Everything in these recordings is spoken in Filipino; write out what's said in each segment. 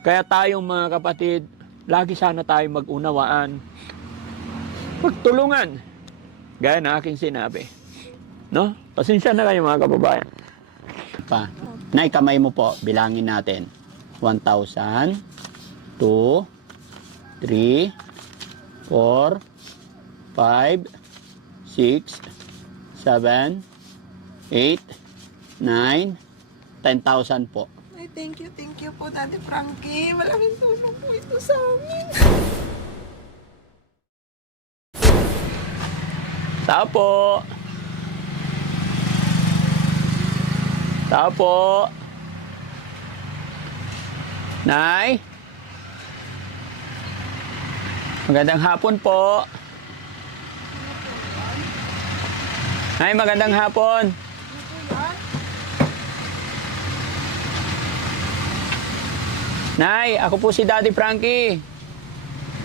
Kaya tayong mga kapatid, lagi sana tayong mag-unawaan. Magtulungan. Gaya na aking sinabi. No? Pasensya na kayo mga kababayan. Pa. Nay, kamay mo po. Bilangin natin. 1,000, 2, 3, 4, 5, 6, 7, 8, 9, 10,000 po. Ay, thank you po, Daddy Frankie. Malaking tulong po ito sa amin. Tao po. Tao po. Nay. Magandang hapon po. Nay, magandang hapon. Nay, ako po si Daddy Frankie.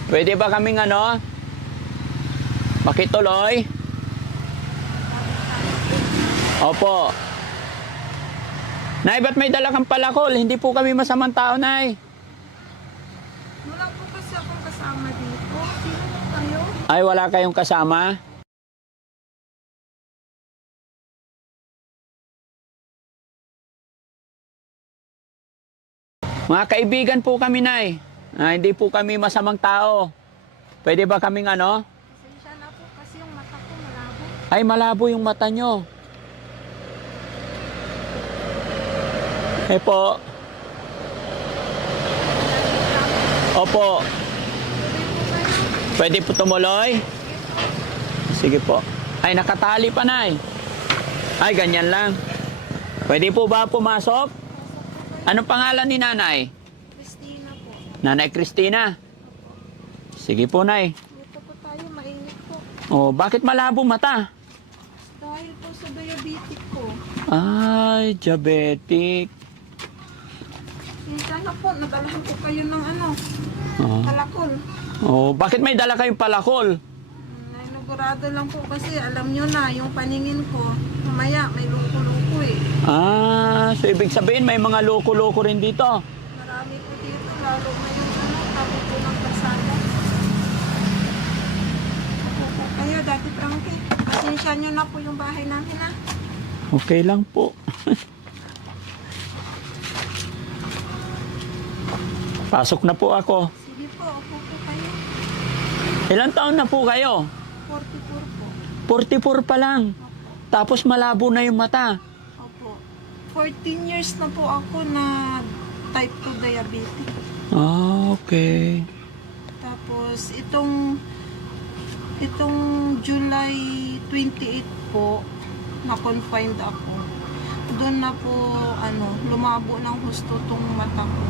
Pwede ba kaming makituloy? Opo. Nay, ba't may dala kang palakol? Hindi po kami masamang tao, Nay. Wala po kasi akong kasama dito. Sino po kayo? Ay, wala kayong kasama? Mga kaibigan po kami, Nay. Hindi po kami masamang tao. Pwede ba kaming Pasensya na po kasi yung mata ko malabo. Ay, malabo yung mata nyo. Eh po. Opo. Pwede po tumuloy? Sige po. Ay, nakatali pa, Nay. Ay, ganyan lang. Pwede po ba pumasok? Anong pangalan ni Nanay? Christina po. Nanay Christina. Sige po, Nay. Dito po tayo, mainit po. Oh, bakit malabo mata? Dahil po sa diabetic ko. Ay, diabetic. Minsan na po, nadalahan po kayo ng Oh. palakol. Oh, bakit may dala kayong palakol? Nainugurado lang po kasi alam nyo na, yung paningin ko, mamaya may luko-luko eh. Ah, so ibig sabihin may mga loko-loko rin dito. Marami po dito, lalo na yung tabi po ng kasama. Ako po kayo, Daddy Frankie. Pasensya nyo na po yung bahay namin ha. Okay lang po. Pasok na po ako. Sige po, ako po kayo. Ilang taon na po kayo? 44 po. 44 pa lang. Tapos malabo na yung mata. Opo. 14 years na po ako na type 2 diabetic. Ah, okay. Tapos itong July 28 po, na-confined ako. Doon na po, lumabo ng husto tong mata ko.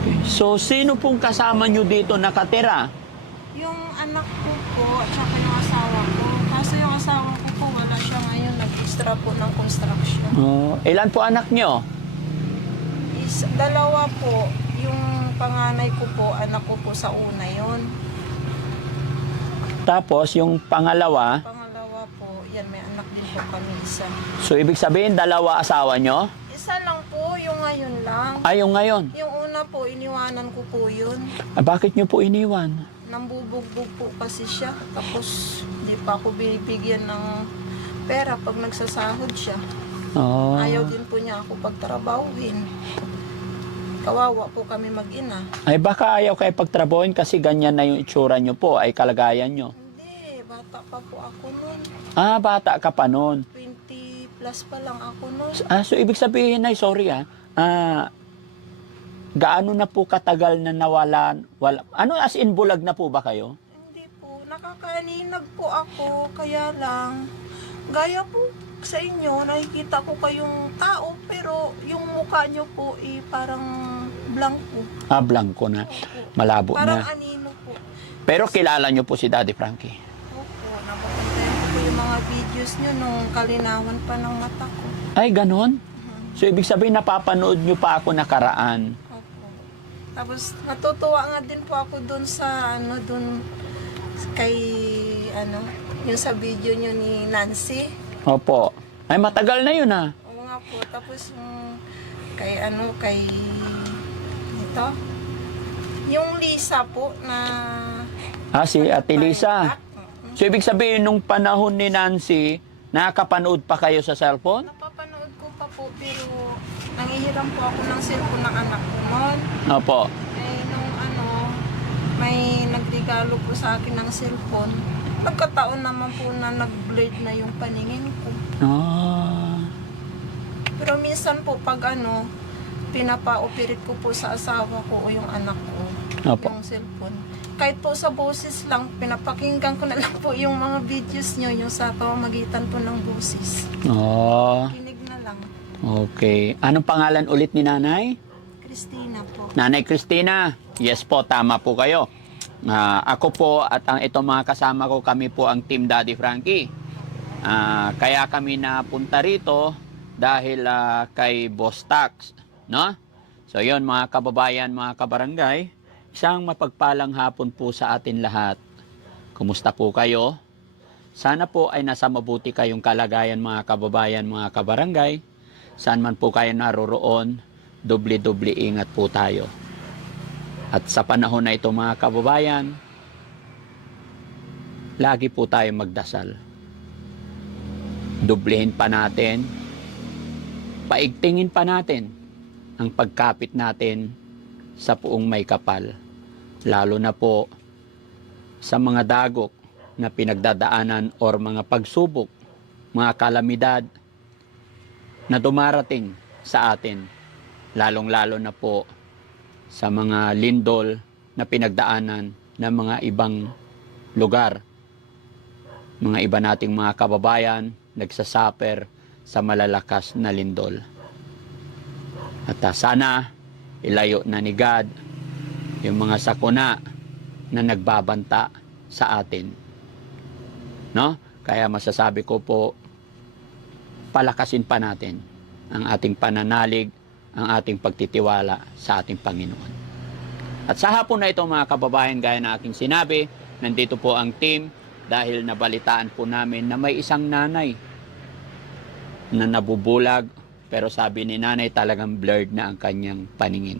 Okay. So, sino pong kasama nyo dito nakatira? Yung anak ko po, at saka yung asawa ko. Kaso yung asawa ko po, wala siya ngayon. Nag-extra po ng construction. Oh, ilan po anak nyo? Dalawa po. Yung panganay ko po, anak ko po sa una yon. Tapos, yung pangalawa, Pangalawa po, yan may anak din po kami isa. so ibig sabihin, dalawa asawa nyo? Isa lang po, yung ngayon lang. Ay, yung ngayon. Yung una po, iniwanan ko po yun. Ah, bakit nyo po iniwan? Nambubugbog po kasi siya. Tapos, di pa ako binibigyan ng pera pag nagsasahod siya. Oh. Ayaw din po niya ako pagtrabahuhin. Kawawa po kami mag-ina. Ay, baka ayaw kayo pagtrabahoin kasi ganyan na yung itsura nyo po, ay kalagayan nyo. Hindi, bata pa po ako noon. Ah, bata ka pa noon. 20 plus pa lang ako noon. Ah, so ibig sabihin, ay, sorry gaano na po katagal na nawalan? As in bulag na po ba kayo? Hindi po, nakakaninag po ako. Kaya lang, gaya po sa inyo, nakikita ko kayong tao, pero yung mukha nyo po parang blanco. Ah, blanco na. Opo. Malabo Parang na. anino po. Pero kilala nyo po si Daddy Frankie. Opo, napapantay ko po yung mga videos nyo nung kalinawan pa ng mata ko. Ay, ganon? So ibig sabihin, napapanood nyo pa ako nakaraan. Opo. Tapos natutuwa nga din po ako dun sa dun kay yung sa video nyo ni Nancy. Opo. Ay, matagal na yun Oo nga po. Tapos yung kay ito. Yung Lisa po na... Si Ate Lisa. Mm-mm. So, ibig sabihin, nung panahon ni Nancy, nakakapanood pa kayo sa cellphone? Napapanood ko pa po, pero nangihiram po ako ng cellphone ng anak ko noon. Opo. Nung may nagregalo po sa akin ng cellphone, nagkataon naman po na nag-blurred na yung paningin ko. Pero minsan po pag pinapa-operate ko po sa asawa ko o yung anak ko, Opo. yung cellphone. Kahit po sa boses lang, pinapakinggan ko na lang po yung mga videos nyo, yung sa pamamagitan po ng boses. Kinig na lang. Okay. Anong pangalan ulit ni Nanay? Christina po. Nanay Christina. Yes po, tama po kayo. Ako po at ang itong mga kasama ko, kami po ang Team Daddy Frankie. Kaya kami napunta rito dahil kay Boss Tax, no? So yon mga kababayan, mga kabarangay, isang mapagpalang hapon po sa atin lahat. Kumusta po kayo? Sana po ay nasa mabuti kayong kalagayan, mga kababayan, mga kabarangay. Saan man po kayo naroroon, doble-doble ingat po tayo. At sa panahon na ito, mga kababayan, lagi po tayo magdasal. Dublehin pa natin, paigtingin pa natin ang pagkapit natin sa puong may kapal. Lalo na po sa mga dagok na pinagdadaanan or mga pagsubok, mga kalamidad na dumarating sa atin. Lalong-lalo na po sa mga lindol na pinagdaanan ng mga ibang lugar. Mga iba nating mga kababayan nagsasaper sa malalakas na lindol. At sana ilayo na ni God yung mga sakuna na nagbabanta sa atin. No? Kaya masasabi ko po, palakasin pa natin ang ating pananalig, ang ating pagtitiwala sa ating Panginoon. At sa hapon na ito, mga kababayan, gaya na aking sinabi, nandito po ang team dahil nabalitaan po namin na may isang nanay na nabubulag, pero sabi ni nanay talagang blurred na ang kanyang paningin.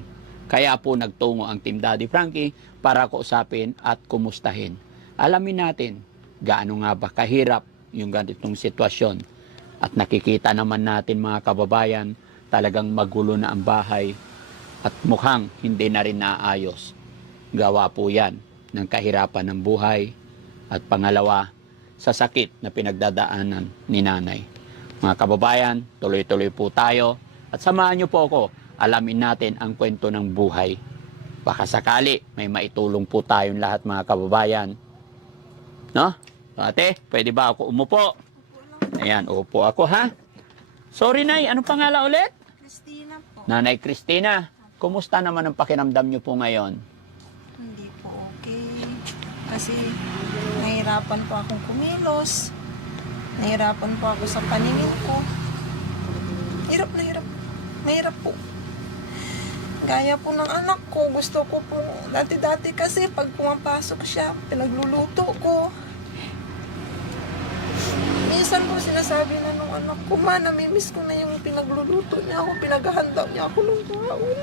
Kaya po nagtungo ang Team Daddy Frankie para kausapin at kumustahin. Alamin natin gaano nga ba kahirap yung ganitong sitwasyon. At nakikita naman natin, mga kababayan, talagang magulo na ang bahay at mukhang hindi na rin naayos. Gawa po yan ng kahirapan ng buhay at pangalawa sa sakit na pinagdadaanan ni nanay. Mga kababayan, tuloy-tuloy po tayo at samahan niyo po ako, alamin natin ang kwento ng buhay. Baka sakali may maitulong po tayong lahat, mga kababayan. No? Ate, pwede ba ako umupo? Ayan, upo ako ha. Sorry Nay, anong pangalan ulit? Christina po. Nanay Christina, kumusta naman ang pakiramdam niyo po ngayon? Hindi po okay. Kasi nahirapan po akong kumilos. Nahirapan po ako sa paningin ko. Hirap na hirap. Mahirap po. Gaya po ng anak ko, gusto ko po, dati-dati kasi pag pumapasok siya, pinagluluto ko. Minsan po sinasabi na nung anak ko, ma, namimiss ko na yung pinagluluto niya ako, pinaghahanda niya ako nung taon.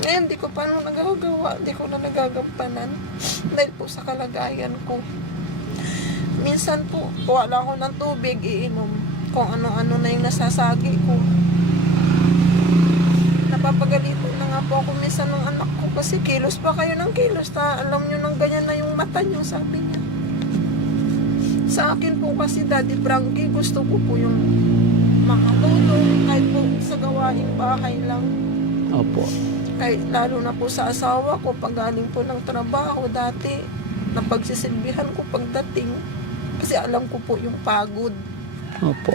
Ngayon, di ko pa nung nagagawa, di ko na nagagampanan dahil po sa kalagayan ko. Minsan po, kuha lang ako ng tubig, iinom. Kung ano-ano na yung nasasagi ko. Napapagalitan na nga po ako minsan ng anak ko kasi kilos pa kayo ng kilos. Alam nyo nang ganyan na yung mata nyo, sabi niya. Sa akin po kasi, Daddy Frankie, gusto ko po yung makatulong kahit po sa gawaing bahay lang. Opo. Kahit lalo na po sa asawa ko, pag galing po ng trabaho dati, napagsisilbihan ko pagdating. Kasi alam ko po yung pagod. Opo.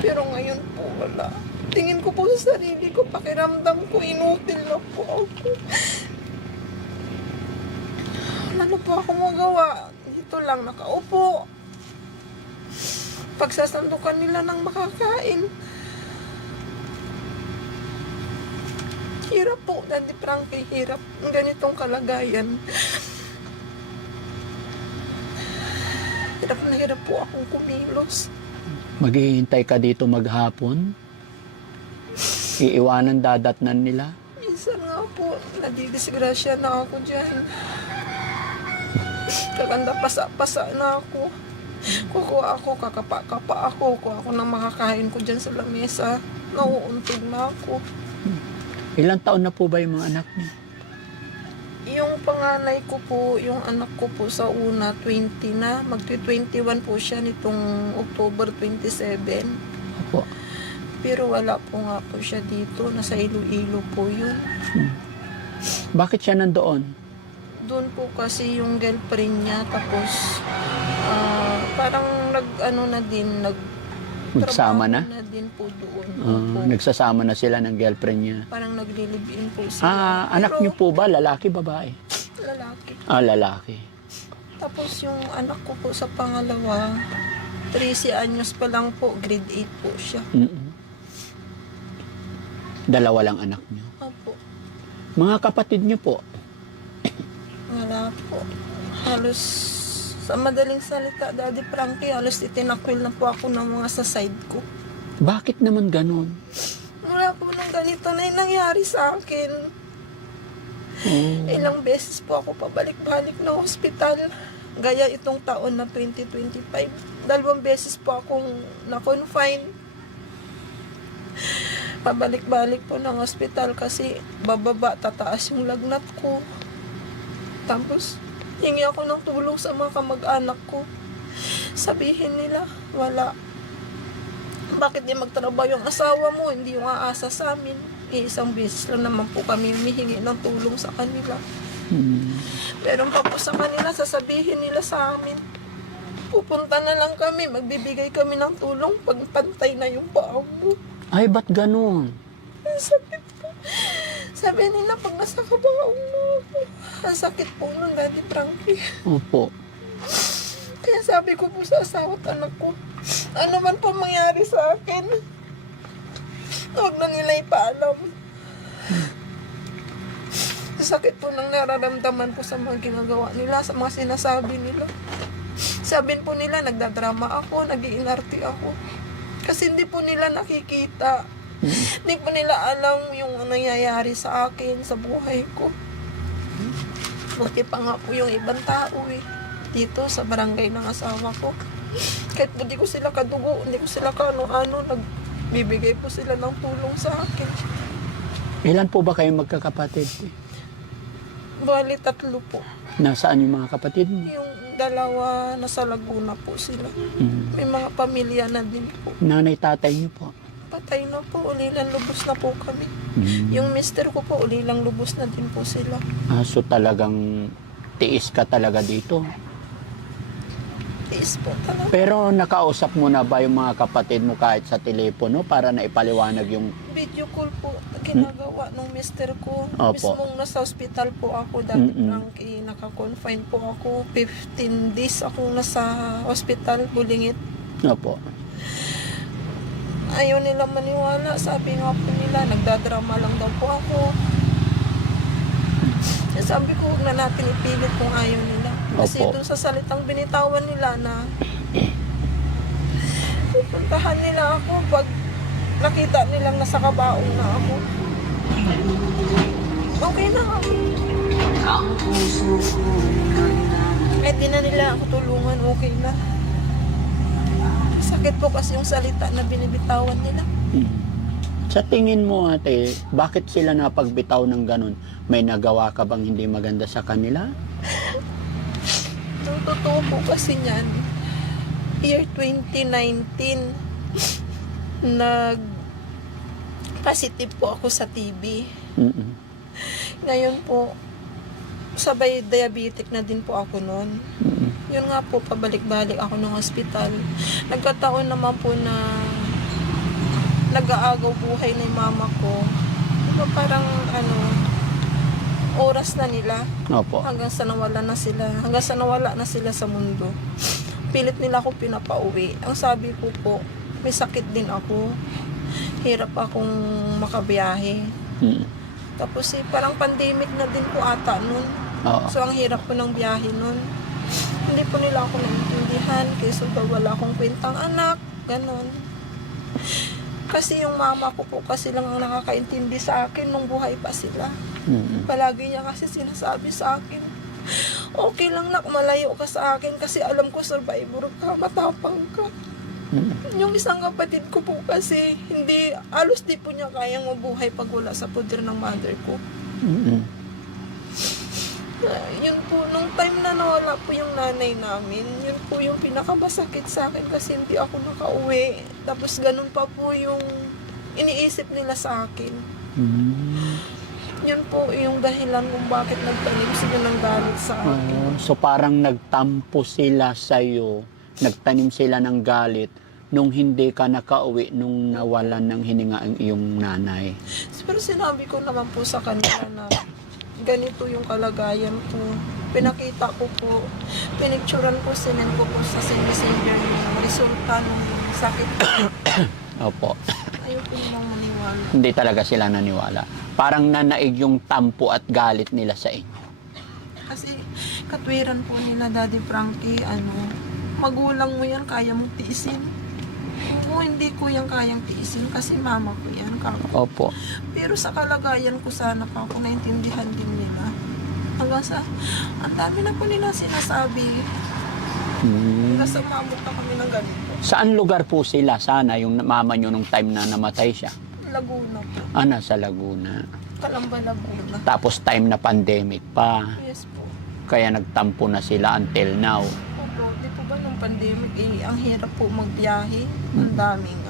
Pero ngayon po wala. Tingin ko po sa sarili ko, pakiramdam ko, inutil na po ako. Wala na po ako magawa. Dito lang nakaupo. Pagsasandukan nila ng makakain. Hirap po, Daddy Frankie, hirap. Ang ganitong kalagayan. Hirap na hirap po akong kumilos. Maghihintay ka dito maghapon? Iiwanan dadatnan nila? Minsan nga po, nadidisgrasya na ako dyan. Kaganda pasa-pasa na ako. Kukuha ako, kakapa-kapa ako. Kuha ako ng makakain ko dyan sa lamesa. Nauuntog na ako. Ilang taon na po ba yung mga anak niyo? Yung panganay ko po, yung anak ko po sa una, 20 na. Magti-21 po siya nitong October 27. Opo. Pero wala po nga po siya dito. Nasa Iloilo po yun. Bakit siya nandoon? Doon po kasi yung girlfriend niya. Tapos, parang Magsama na? na din po doon. Opo. Nagsasama na sila ng girlfriend niya. Parang naglilibin po sila. Anak Pero niyo po ba? Lalaki, babae? lalaki. Lalaki. Tapos yung anak ko po sa pangalawa, 13 anyos pa lang po, grade 8 po siya. Dalawa lang anak niyo. Opo. Mga kapatid niyo po? Wala po. Halos, sa madaling salita, Daddy Frankie, halos itinakwil na po ako ng mga sa side ko. Bakit naman ganun? Wala po nang ganito na yung nangyari sa akin. Ilang beses po ako pabalik-balik ng hospital. Gaya itong taon na 2025. 2 beses po akong na-confine. Pabalik-balik po ng hospital kasi bababa, tataas yung lagnat ko. Tapos, hingi ako ng tulong sa mga kamag-anak ko. Sabihin nila, wala. Bakit di magtrabaho yung asawa mo? Hindi yung aasa sa amin. Isang beses lang naman po kami humihingi ng tulong sa kanila. Meron pa po sa kanila, sasabihin nila sa amin. Pupunta na lang kami, magbibigay kami ng tulong pag pantay na yung paa mo. Ay, ba't ganun? Ang sakit po. Sabi nila, pag nasa kabaong mo ako. Ang sakit po nun, Daddy Frankie. Opo. Kaya sabi ko po sa asawa at anak ko, ano man po mangyari sa akin, huwag na nila ipaalam. Ang sakit po ng nararamdaman po sa mga ginagawa nila, sa mga sinasabi nila. Sabihin po nila, nagdadrama ako, nag-iinarte ako. Kasi hindi po nila nakikita. Hindi po nila alam yung nangyayari sa akin, sa buhay ko. Buti pa nga po yung ibang tao dito sa barangay ng asawa ko. Kahit hindi ko sila kadugo, hindi ko sila kano-ano, nagbibigay po sila ng tulong sa akin. Ilan po ba kayong magkakapatid? Bali, 3 po. Nasaan yung mga kapatid mo? Yung 2, nasa Laguna po sila. May mga pamilya na din po. Nanay, tatay niyo po? Patay na po, ulilang lubos na po kami. Yung mister ko po, ulilang lubos na din po sila. So talagang tiis ka talaga dito. Tiis po talaga. Pero nakausap mo na ba yung mga kapatid mo kahit sa telepono para na ipaliwanag yung... Video call po, ginagawa ng mister ko. Opo. Mismong nasa hospital po ako, Daddy Frankie. Naka-confine po ako. 15 days akong nasa hospital, Bulingit. Opo. Ayaw nila maniwala. Sabi nga po nila, nagdadrama lang daw po ako. Sabi ko, huwag na natin ipilit kung ayaw nila. Kasi Opo. doon sa salitang binitawan nila na pupuntahan nila ako pag nakita nilang nasa kabaong na ako. Okay na ako. Kahit di na nila ako tulungan, okay na. Sakit po kasi yung salita na binibitawan nila. Sa tingin mo, ate, bakit sila napagbitaw ng ganun? May nagawa ka bang hindi maganda sa kanila? Ang totoo po kasi niyan, year 2019, nag-positive po ako sa TB. Ngayon po, sabay diabetic na din po ako noon. Yun nga po, pabalik-balik ako ng hospital. Nagkataon naman po na nag-aagaw buhay na yung mama ko. Diba parang oras na nila. Opo. Hanggang sa nawala na sila sa mundo. Pilit nila ako pinapauwi. Ang sabi ko po, may sakit din ako. Hirap akong makabiyahe. Tapos parang pandemic na din po ata nun. Oo. So ang hirap ko ng biyahe nun. Hindi po nila ako naintindihan. Kaysa daw wala akong kwentang anak. Ganon. Kasi yung mama ko po kasi lang ang nakakaintindi sa akin nung buhay pa sila. Mm. Palagi niya kasi sinasabi sa akin, okay lang nak, malayo ka sa akin kasi alam ko survivor ka, matapang ka. Mm. Yung isang kapatid ko po kasi, hindi, alos di po niya kayang mabuhay pag wala sa poder ng mother ko. Mm. Yun po, nung time na nawala po yung nanay namin, yun po yung pinakamasakit sa akin kasi hindi ako nakauwi. Tapos ganun pa po yung iniisip nila sa akin. Mm. Yun po yung dahilan kung bakit nagtanim sila ng galit sa akin. So parang nagtampo sila sa'yo, nagtanim sila ng galit nung hindi ka nakauwi nung nawalan ng hininga ang iyong nanay. Pero sinabi ko naman po sa kanila na ganito yung kalagayan ko. Pinakita ko po, pinicturan ko, sinend ko po sa messenger yung resulta ng sakit ko. Opo. Ayoko namang maniwala. Hindi talaga sila naniwala. Parang nanaig yung tampo at galit nila sa inyo. Kasi katwiran po nila, Daddy Frankie, magulang mo yan, kaya mong tiisin. Kung hindi ko yan kayang tiisin kasi mama ko yan, kako. Opo. Pero sa kalagayan ko sana pa ako naintindihan din nila. Hanggang sa, ang dami na po nila sinasabi. Hanggang sa umabot na kami ng ganito. Saan lugar po sila sana yung mama nyo nung time na namatay siya? Laguna po. Nasa Laguna. Kalamba, Laguna. Tapos time na pandemic pa. Yes po. Kaya nagtampo na sila until now. Opo, di po ba nung pandemic, ang hirap po magbiyahe. Ang daming,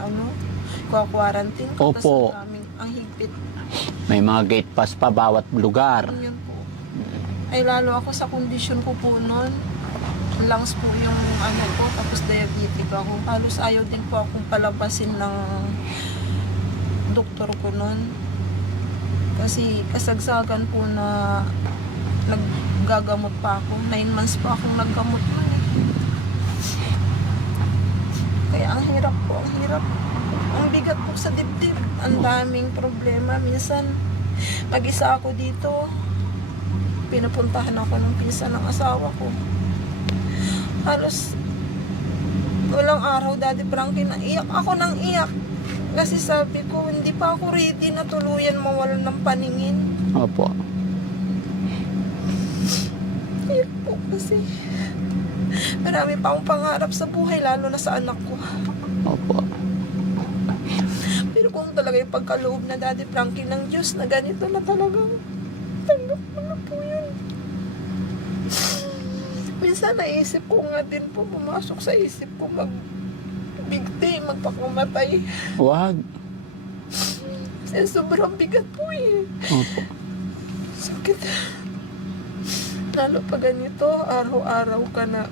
kwa-quarantine. Opo. Tapos ang daming, ang higpit. May mga gate pass pa bawat lugar. Yun po. Ay lalo ako sa kondisyon ko po noon. Lungs po yung ko, tapos diabetic ako. Halos ayaw din po akong palabasin ng doktor ko noon. Kasi kasagsagan po na naggagamot pa ako. 9 months pa akong naggamot noon eh. Kaya ang hirap po, ang hirap. Ang bigat po sa dibdib. Ang daming problema. Minsan, mag-isa ako dito. Pinupuntahan ako ng pinsan ng asawa ko. Halos walang araw, Daddy Frankie, na iyak ako ng iyak. Kasi sabi ko, hindi pa ako ready na tuluyan mawalan ng paningin. Opo. Iyak po kasi. Marami pa akong pangarap sa buhay, lalo na sa anak ko. Opo. Pero kung talaga yung pagkaloob na Daddy Frankie ng Diyos na ganito na talagang tanggap mo na po yun. Minsan naisip ko nga din po, pumasok sa isip ko magbigti, magpakamatay. Wag. Kasi sobrang bigat po eh. Opo. Sakit. Lalo pa ganito, araw-araw ka na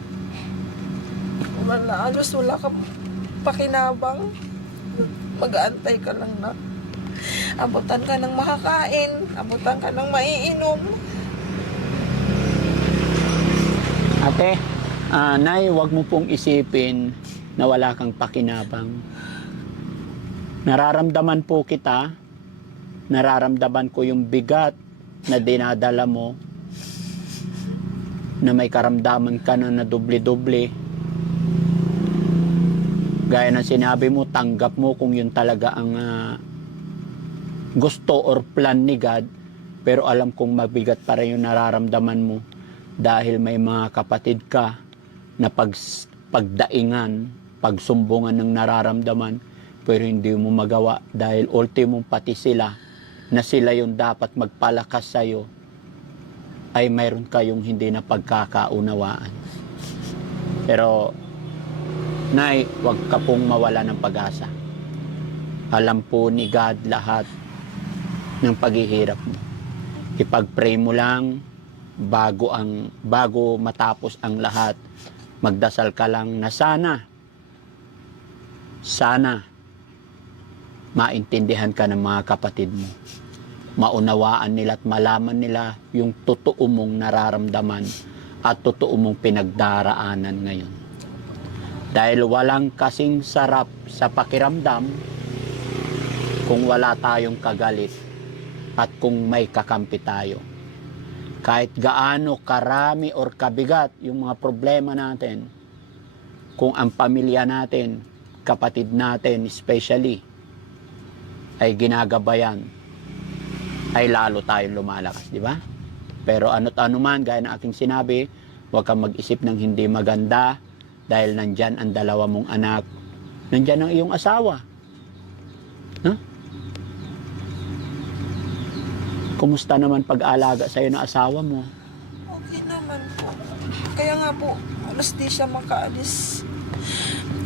halos wala ka pakinabang. Mag-aantay ka lang na abutan ka ng makakain, abutan ka ng maiinom. Ate, Nay, wag mo pong isipin na wala kang pakinabang. Nararamdaman po kita, nararamdaman ko yung bigat na dinadala mo, na may karamdaman ka na doble-doble. Gaya ng sinabi mo, tanggap mo kung yun talaga ang gusto or plan ni God, pero alam kong mabigat pa rin yung nararamdaman mo dahil may mga kapatid ka na pagdaingan, pagsumbungan ng nararamdaman, pero hindi mo magawa dahil ultimo pati sila na sila yung dapat magpalakas sa'yo ay mayroon kayong hindi na pagkakaunawaan. Pero Nay, huwag ka pong mawala ng pag-asa. Alam po ni God lahat ng paghihirap mo. Ipag-pray mo lang bago matapos ang lahat. Magdasal ka lang na sana maintindihan ka ng mga kapatid mo. Maunawaan nila at malaman nila yung totoo mong nararamdaman at totoo mong pinagdaraanan ngayon. Dahil walang kasing sarap sa pakiramdam kung wala tayong kagalit at kung may kakampi tayo. Kahit gaano karami or kabigat yung mga problema natin, kung ang pamilya natin, kapatid natin especially, ay ginagabayan, ay lalo tayong lumalakas, di ba? Pero ano't ano man, gaya ng aking sinabi, huwag kang mag-isip ng hindi maganda dahil nandyan ang dalawa mong anak, nandyan ang iyong asawa. No? Kumusta naman pag-alaga sa'yo ng asawa mo? Okay naman po. Kaya nga po, alas di siya makaalis.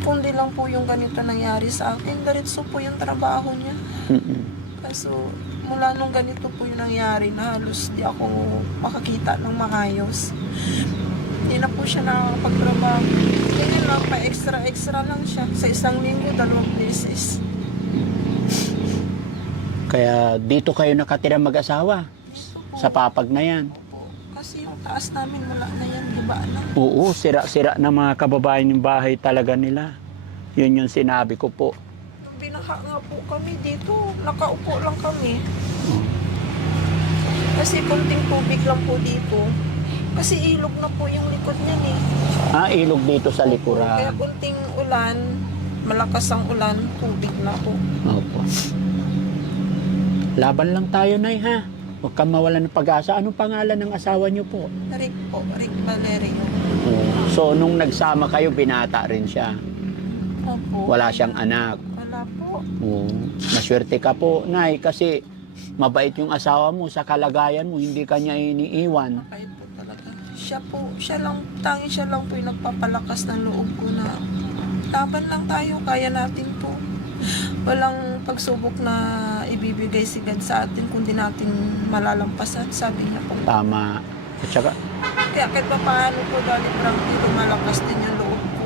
Kundi lang po yung ganito nangyari sa akin. Diretso po yung trabaho niya. Mm-mm. Kaso mula nung ganito po yung nangyari na halos di ako makakita ng maayos. Hindi na po siya nakakapagtrabaho. Ganyan lang, pa extra lang siya. Sa isang linggo, 2 beses. Kaya dito kayo nakatira mag-asawa, Dito po. sa papag na yan. Opo. Kasi yung taas namin wala na yan, di ba anak? Oo, sira-sira ng mga kababayan yung bahay talaga nila. Yun yung sinabi ko po. Nung binaha nga po kami dito, nakaupo lang kami. Kasi kunting tubig lang po dito. Kasi ilog na po yung likod niyan eh. Ilog dito sa Kaya likuran. kunting ulan, malakas ang ulan, tubig na po. Opo. Laban lang tayo, Nay, ha? Huwag kang mawalan ng pag-asa. Anong pangalan ng asawa niyo po? Rick po, Rick Valerio. So, nung nagsama kayo, binata rin siya. Opo. Wala siyang anak. Wala po. Oo. Maswerte ka po, Nay, kasi mabait yung asawa mo sa kalagayan mo, hindi ka niya iniiwan. Kahit po talaga. Siya lang, tanging siya lang po yung nagpapalakas ng loob ko na laban lang tayo, kaya natin po. Walang pagsubok na ibibigay si God sa atin kundi natin malalampasan, sabi niya po. Tama. At saka, Kaya kahit pa paano po, Daddy Frankie, lumalakas din yung loob ko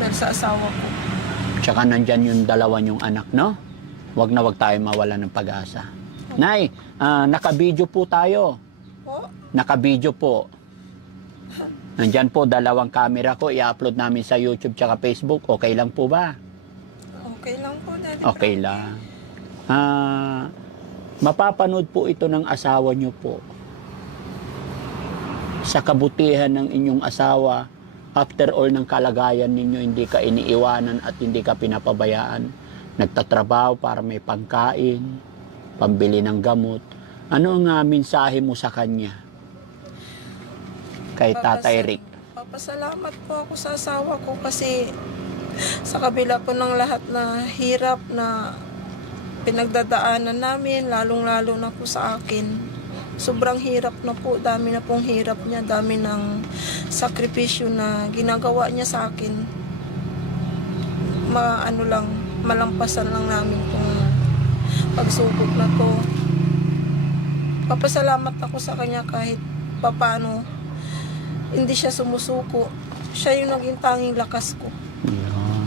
dahil sa asawa ko. tsaka nandyan yung dalawa niyong anak, no? Huwag na huwag tayo mawala ng pag-asa. Nay, naka-video po tayo. Po? Naka-video po. Nandyan po, 2 camera ko. I-upload namin sa YouTube tsaka Facebook. Okay lang po ba? Okay lang po, Daddy Okay Frankie. lang. Mapapanood po ito ng asawa niyo po. Sa kabutihan ng inyong asawa, after all ng kalagayan ninyo, hindi ka iniiwanan at hindi ka pinapabayaan. Nagtatrabaho para may pangkain, pambili ng gamot. Ano ang mensahe mo sa kanya? Kay Tatay Rick. Papasalamat po ako sa asawa ko kasi sa kabila po ng lahat na hirap na pinagdadaanan namin, lalong-lalo na po sa akin. Sobrang hirap na po, dami na pong hirap niya, dami ng sakripisyo na ginagawa niya sa akin. Malampasan lang namin kung pagsubok na to. Papasalamat ako sa kanya kahit papano hindi siya sumusuko. Siya yung naging tanging lakas ko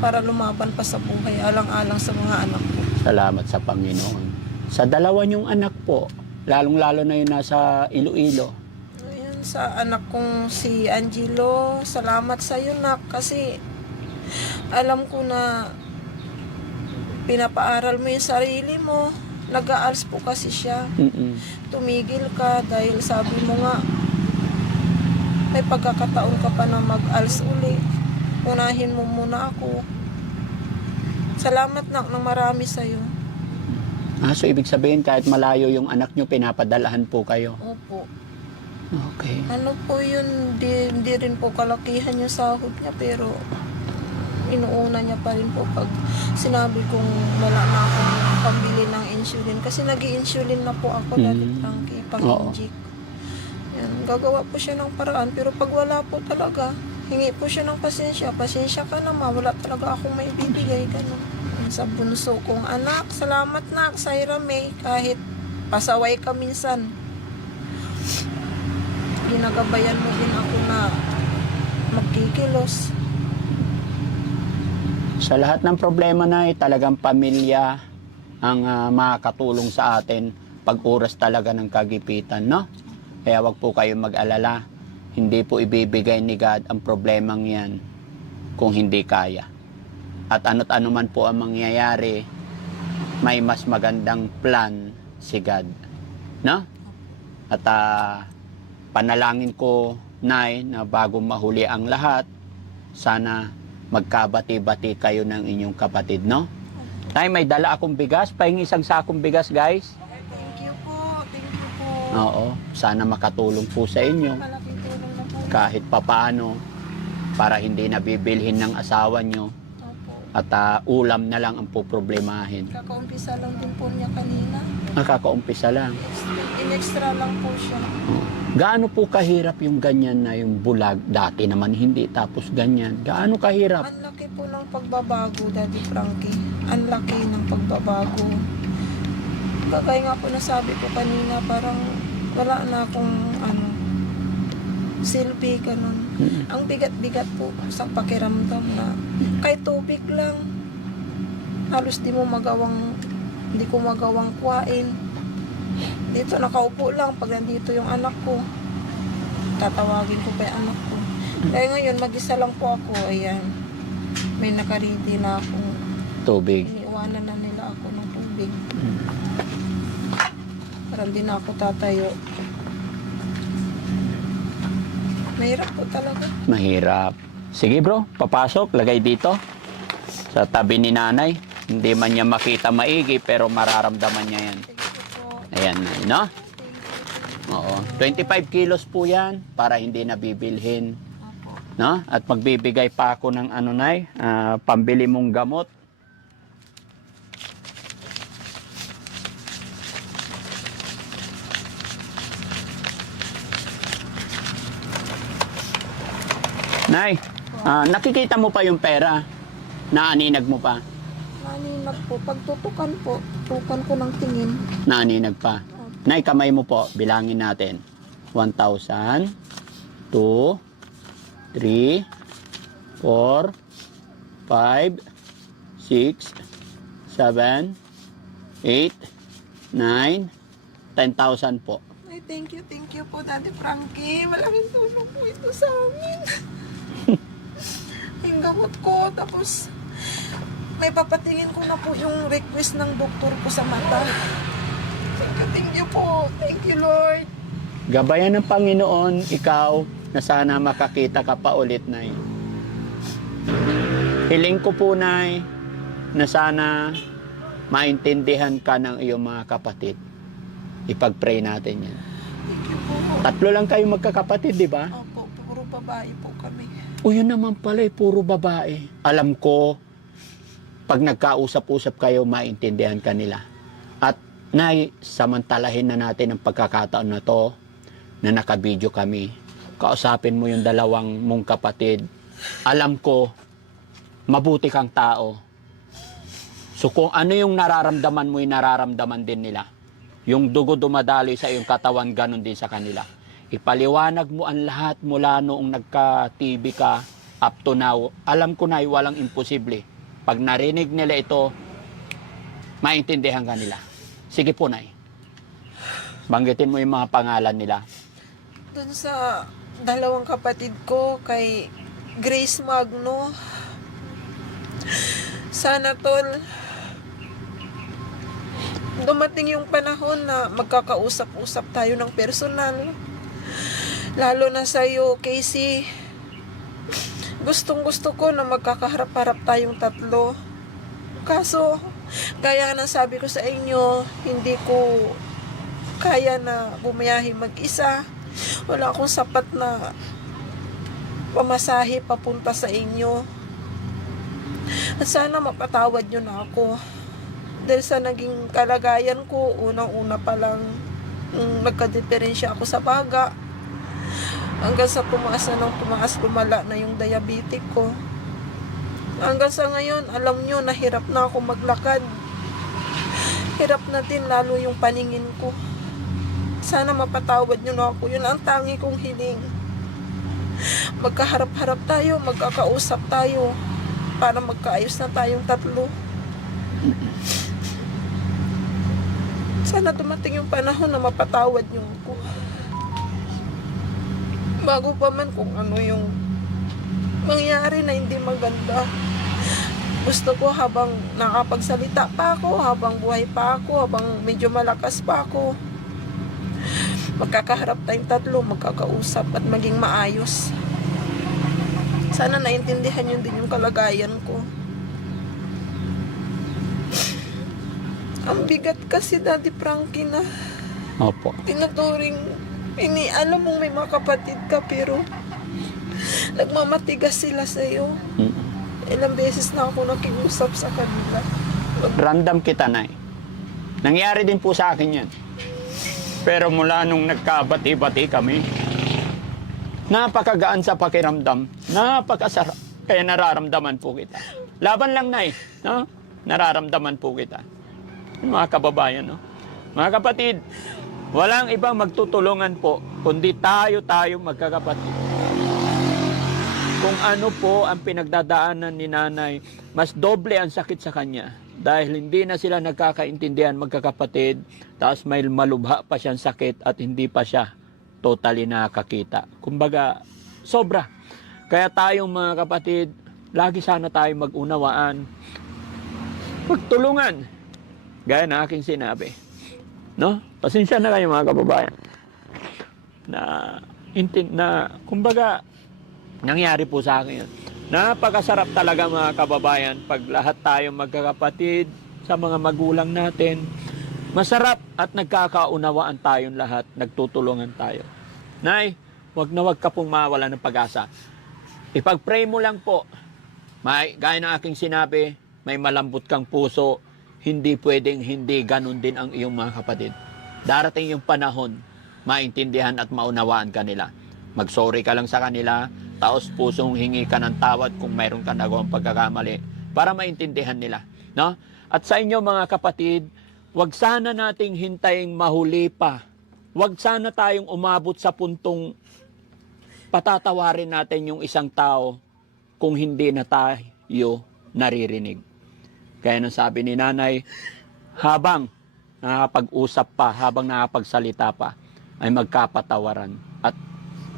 para lumaban pa sa buhay, alang-alang sa mga anak ko. Salamat sa Panginoon. Sa 2 niyong anak po, lalong-lalo na yun nasa Iloilo. Ayun, sa anak kong si Angelo, salamat sa iyo, nak, kasi alam ko na pinapaaral mo yung sarili mo. Nag-aals po kasi siya. Mm-mm. Tumigil ka dahil sabi mo nga may pagkakataon ka pa na mag-ALS uli. Unahin mo muna ako. Salamat nak ng marami sa'yo. So ibig sabihin kahit malayo yung anak nyo, pinapadalahan po kayo. Opo. Okay. Ano po yun, hindi rin po kalakihan yung sahod niya, pero inuuna niya pa rin po pag sinabi kong wala na akong pambili ng insulin. Kasi nag-i-insulin na po ako, Daddy Frankie, pang-inject. Yan, gagawa po siya ng paraan, pero pag wala po talaga, hingi po siya ng pasensya. Pasensya ka naman, wala talaga akong maibibigay, gano'n. Sa bunso kong anak, salamat nak, sa May, kahit pasaway ka minsan. Ginagabayan mo din ako na magkikilos. Sa lahat ng problema na talagang pamilya ang makakatulong sa atin pag oras talaga ng kagipitan, no? Kaya wag po kayong mag-alala. Hindi po ibibigay ni God ang problemang yan kung hindi kaya. At ano't ano man po ang mangyayari, may mas magandang plan si God, no? At panalangin ko, Nay, na bago mahuli ang lahat, sana magkabati-bati kayo ng inyong kapatid, no? Nay, may dala akong bigas. Pahingi isang sakong bigas, guys. Thank you po. Thank you po. Oo, sana makatulong po sa inyo. Malaking tulong na po. Kahit papaano, para hindi nabibilhin ng asawa nyo. Opo. At ulam na lang ang poproblemahin. Kakaumpisa lang din po niya kanina. Nakakaumpisa lang. In-extra lang po siya. Gaano po kahirap yung ganyan na yung bulag? Dati naman hindi, tapos ganyan. Gaano kahirap? Ang laki po ng pagbabago, Daddy Frankie. Ang laki ng pagbabago. Kagaya nga po nasabi ko kanina, parang wala na akong silbi, ganun. Ang bigat-bigat po sa pakiramdam na kahit tubig lang, halos di ko magawang kuhain. Dito nakaupo lang pag nandito yung anak ko. Tatawagin ko pa yung anak ko. Kaya ngayon, mag-isa lang po ako. Ayan. May nakaredy na akong Tubig. iniiwanan na nila ako ng tubig. Parang di na ako tatayo. Mahirap po talaga. Mahirap. Sige bro, papasok, lagay dito. Sa tabi ni nanay. Hindi man niya makita maigi, pero mararamdaman niya yan. Thank you po. Ayan, no? Thank you. Oo. 25 kilos po yan para hindi nabibilhin. Opo. No? At magbibigay pa ako ng nay, pambili mong gamot. Nay, nakikita mo pa yung pera? Naaninag mo pa? Naninag po. Pagtutukan po, tukan ko ng tingin. Naaninag pa? Opo. Nay, kamay mo po. Bilangin natin. 1,000, 2, 3, 4, 5, 6, 7, 8, 9, 10,000 po. Ay, thank you po, Daddy Frankie. Malaking tulong po ito sa amin. Yung gamot ko, tapos may papatingin ko na po yung request ng doktor ko sa mata. Thank you po. Thank you, Lord. Gabayan ng Panginoon, ikaw, na sana makakita ka pa ulit, Nay. Hiling ko po, Nay, na sana maintindihan ka ng iyong mga kapatid. Ipag-pray natin yan. Thank you po. 3 lang kayo magkakapatid, di ba? Opo, puro babae po kami. O yun naman pala, puro babae. Alam ko, pag nagkausap-usap kayo, maintindihan ka nila. At Nay, samantalahin na natin ang pagkakataon na to na nakabidyo kami. Kausapin mo yung 2 mong kapatid. Alam ko, mabuti kang tao. So kung ano yung nararamdaman mo, yung nararamdaman din nila. Yung dugo dumadaloy sa iyong katawan, ganun din sa kanila. Ipaliwanag mo ang lahat mula noong nagka-TB ka up to now. Alam ko na, walang imposible. Pag narinig nila ito, maintindihan ka nila. Sige po, Nay. Banggitin mo yung mga pangalan nila. Doon sa 2 kapatid ko, kay Grace Magno, sana tol, dumating yung panahon na magkakausap-usap tayo ng personal. Lalo na sa'yo, Casey. Gustong-gusto ko na magkakaharap-harap tayong 3. Kaso, kaya na sabi ko sa inyo, hindi ko kaya na bumiyahe mag-isa. Wala akong sapat na pamasahe papunta sa inyo. At sana mapatawad nyo na ako. Dahil sa naging kalagayan ko, unang-una pa lang nagka-diferensya ako sa baga. Hanggang sa tumaas na ng tumaas, lumala na yung diabetic ko. Hanggang sa ngayon, alam nyo, nahirap na ako maglakad. Hirap na din lalo yung paningin ko. Sana mapatawad nyo na ako. Yun ang tangi kong hiling. Magkaharap-harap tayo, magkakausap tayo para magkaayos na tayong 3. Sana dumating yung panahon na mapatawad nyo ako. Bago pa man kung ano yung mangyari na hindi maganda. Gusto ko habang nakapagsalita pa ako, habang buhay pa ako, habang medyo malakas pa ako, magkakaharap tayong 3, magkakausap at maging maayos. Sana naintindihan yun din yung kalagayan ko. Ang bigat kasi, Daddy Frankie, na Opo. tinuturing, alam mong may mga kapatid ka, pero nagmamatigas sila sa'yo. Mm. Ilang beses na ako nakiusap sa kanila. Random kita, Nay. Nangyari din po sa akin yan. Pero mula nung nagkabati-bati kami, napakagaan sa pakiramdam, napakasarap. Kaya nararamdaman po kita. Laban lang, Nay. No? Nararamdaman po kita. Mga kababayan, no? Mga kapatid, walang ibang magtutulungan po, kundi tayo magkakapatid. Kung ano po ang pinagdadaanan ni nanay, mas doble ang sakit sa kanya. Dahil hindi na sila nagkakaintindihan magkakapatid, tapos may malubha pa siyang sakit at hindi pa siya totally nakakita. Kumbaga, sobra. Kaya tayong mga kapatid, lagi sana tayong mag-unawaan. Magtulungan. Gaya na aking sinabi. No? Pasensya na kayo mga kababayan. Kumbaga, nangyari po sa akin yun. Napakasarap talaga mga kababayan pag lahat tayong magkakapatid sa mga magulang natin. Masarap at nagkakaunawaan tayong lahat, nagtutulungan tayo. Nay, wag ka pong mawala ng pag-asa. Ipag-pray mo lang po. Gaya ng aking sinabi, may malambot kang puso, hindi pwedeng hindi ganun din ang iyong mga kapatid. Darating yung panahon, maintindihan at maunawaan ka nila. Mag-sorry ka lang sa kanila, taos pusong hingi ka ng tawad kung mayroon ka nagawang pagkakamali para maintindihan nila. No? At sa inyo mga kapatid, wag sana nating hintayin mahuli pa. Wag sana tayong umabot sa puntong patatawarin natin yung isang tao kung hindi na tayo naririnig. Kaya nang sabi ni nanay, habang nakapag-usap pa, habang nakapagsalita pa, ay magkapatawaran. At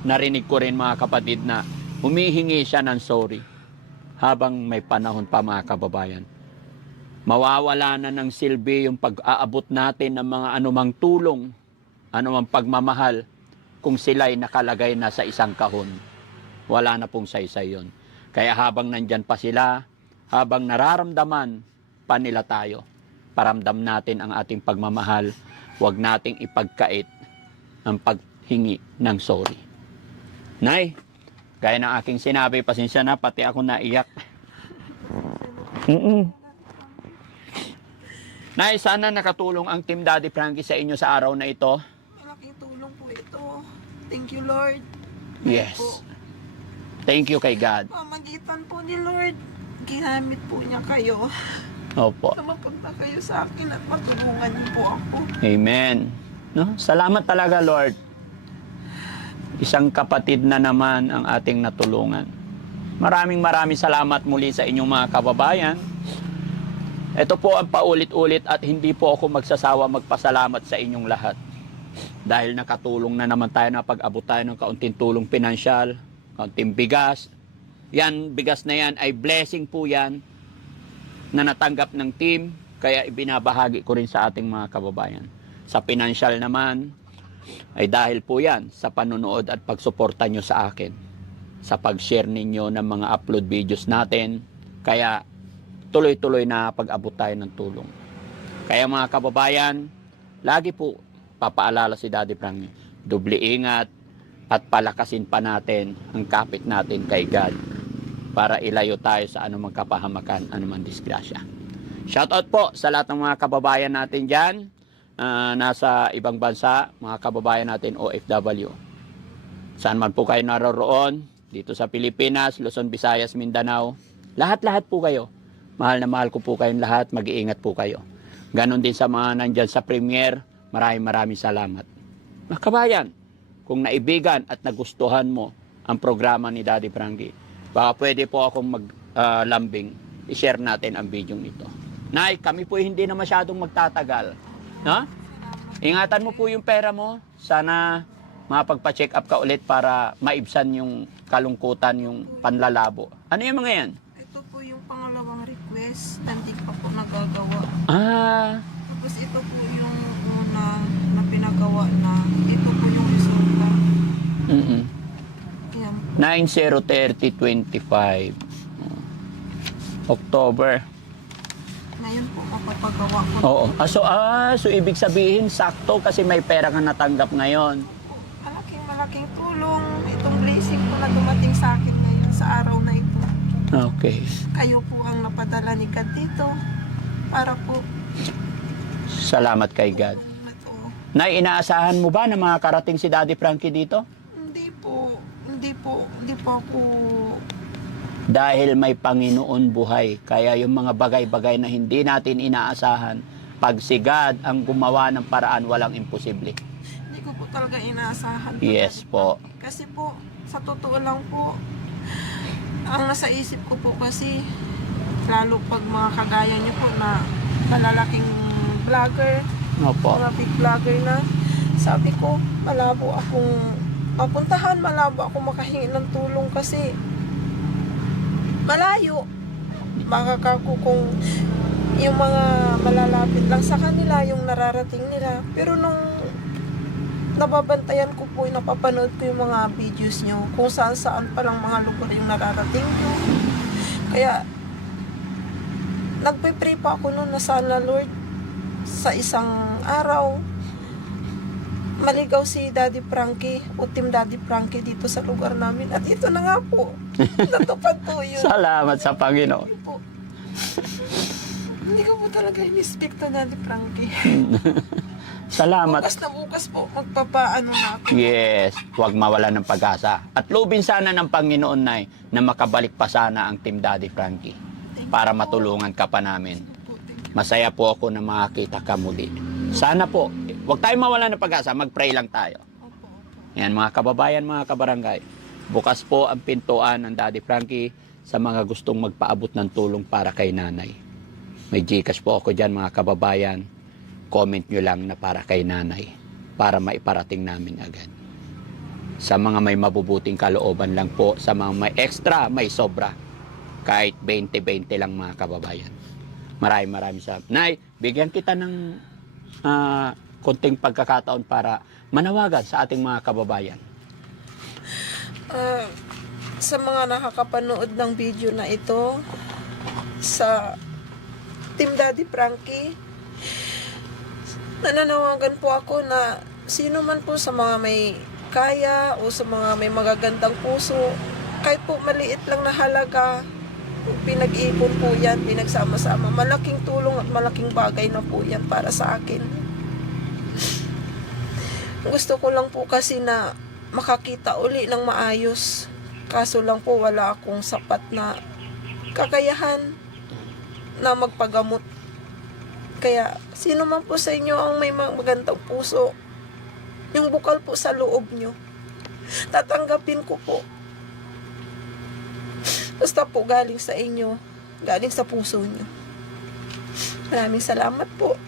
narinig ko rin mga kapatid na humihingi siya ng sorry habang may panahon pa mga kababayan. Mawawala na ng silbi yung pag-aabot natin ng mga anumang tulong, anumang pagmamahal kung sila'y nakalagay na sa isang kahon. Wala na pong saysay yun. Kaya habang nandyan pa sila, habang nararamdaman pa nila tayo, paramdam natin ang ating pagmamahal, huwag nating ipagkait ang paghingi ng sorry. Nay, gaya ng aking sinabi, pasensya na, pati ako naiyak. Nay, sana nakatulong ang Team Daddy Frankie sa inyo sa araw na ito. Malaking tulong po ito. Thank you, Lord. Yes. Po, Thank you kay God. pamagitan po ni Lord, ginamit po niya kayo. Opo. Na mapunta kayo sa akin at matulungan niyo po ako. Amen. No? Salamat talaga, Lord. Isang kapatid na naman ang ating natulungan. Maraming salamat muli sa inyong mga kababayan. Ito po ang paulit-ulit at hindi po ako magsasawa magpasalamat sa inyong lahat. Dahil nakatulong na naman tayo na pag-abot tayo ng kaunting tulong pinansyal, kaunting bigas. Yan, bigas na yan ay blessing po yan na natanggap ng team, kaya ibinabahagi ko rin sa ating mga kababayan. Sa pinansyal naman, ay dahil po yan sa panonood at pagsuporta nyo sa akin, sa pag-share ninyo ng mga upload videos natin, kaya tuloy-tuloy na pag-abot tayo ng tulong. Kaya mga kababayan, lagi po papaalala si Daddy Frankie, doble ingat at palakasin pa natin ang kapit natin kay God, para ilayo tayo sa anumang kapahamakan, anumang disgrasya. Shoutout po sa lahat ng mga kababayan natin dyan, nasa ibang bansa, mga kababayan natin OFW. Saan man po kayo naroroon, dito sa Pilipinas, Luzon, Visayas, Mindanao, lahat-lahat po kayo. Mahal na mahal ko po kayong lahat, mag-iingat po kayo. Ganon din sa mga nandyan sa premiere, maraming salamat. Mga kabayan, kung naibigan at nagustuhan mo ang programa ni Daddy Frankie, baka pwede po akong maglambing, i-share natin ang video nito. Nay, kami po hindi na masyadong magtatagal. No? Ingatan mo po yung pera mo. Sana mapagpa-check up ka ulit para maibsan yung kalungkutan, yung panlalabo. Ano yung mga yan? Ito po yung pangalawang request, hindi pa po nagagawa. Tapos ito po yung una na pinagawa na. Ito po yung resulta. Kaya 90-30-25 October. Ngayon po, mapapagawa ko. Oo. So ibig sabihin, sakto kasi may pera kang natanggap ngayon. Malaking tulong. Itong blessing po na dumating sa akin ngayon sa araw na ito. Okay. Kayo po ang napadala ni God dito. Para po, Salamat kay God. ito. Nay, inaasahan mo ba na makakarating si Daddy Frankie dito? Hindi po ako. Dahil may Panginoon buhay. Kaya yung mga bagay-bagay na hindi natin inaasahan, pag si God ang gumawa ng paraan, walang imposible. Hindi ko po talaga inaasahan. Yes po. Kasi po, sa totoo lang po, ang nasa isip ko po kasi, lalo pag mga kagaya niyo po na malalaking vlogger, Opo. mga big vlogger na, sabi ko, malabo akong mapuntahan, malabo akong makahingi ng tulong kasi malayo. Makakaku kung yung mga malalapit lang sa kanila, yung nararating nila. Pero nung nababantayan ko po, napapanood ko yung mga videos nyo, kung saan-saan palang mga lugar yung nararating nyo. Kaya, nagpe-pray pa ako noon na sana, Lord, sa isang araw, maligaw si Daddy Frankie o Team Daddy Frankie dito sa lugar namin. At ito na nga po, natupad po yun. Salamat sa Panginoon. Yun po. Hindi ko po talaga in-expect na Daddy Frankie. Salamat. Bukas na bukas po, magpapaano na ako. Yes, huwag mawala ng pag-asa. At lubin sana ng Panginoon na makabalik pa sana ang Team Daddy Frankie para matulungan ka pa namin. Masaya po ako na makakita ka muli. Sana po, huwag tayong mawala ng pag-asa, mag-pray lang tayo. Opo. Yan mga kababayan, mga kabarangay. Bukas po ang pintuan ng Daddy Frankie sa mga gustong magpaabot ng tulong para kay nanay. May Gcash po ako dyan mga kababayan. Comment nyo lang na para kay nanay para maiparating namin agad. Sa mga may mabubuting kalooban lang po, sa mga may extra, may sobra. Kahit 20-20 lang mga kababayan. Maraming salamat. Nay, bigyan kita ng konting pagkakataon para manawagan sa ating mga kababayan. Sa mga nakakapanood ng video na ito, sa Team Daddy Frankie, nananawagan po ako na sino man po sa mga may kaya o sa mga may magagandang puso, kahit po maliit lang na halaga, kung pinag-ipon po yan, pinagsama-sama, malaking tulong at malaking bagay na po yan para sa akin. Gusto ko lang po kasi na makakita uli ng maayos. Kaso lang po wala akong sapat na kakayahan na magpagamot. Kaya sino man po sa inyo ang may magandang puso, yung bukal po sa loob nyo, tatanggapin ko po. Basta po galing sa inyo, galing sa puso nyo. Maraming salamat po.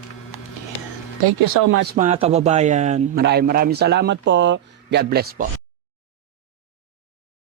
Thank you so much mga kababayan. Maraming salamat po. God bless po.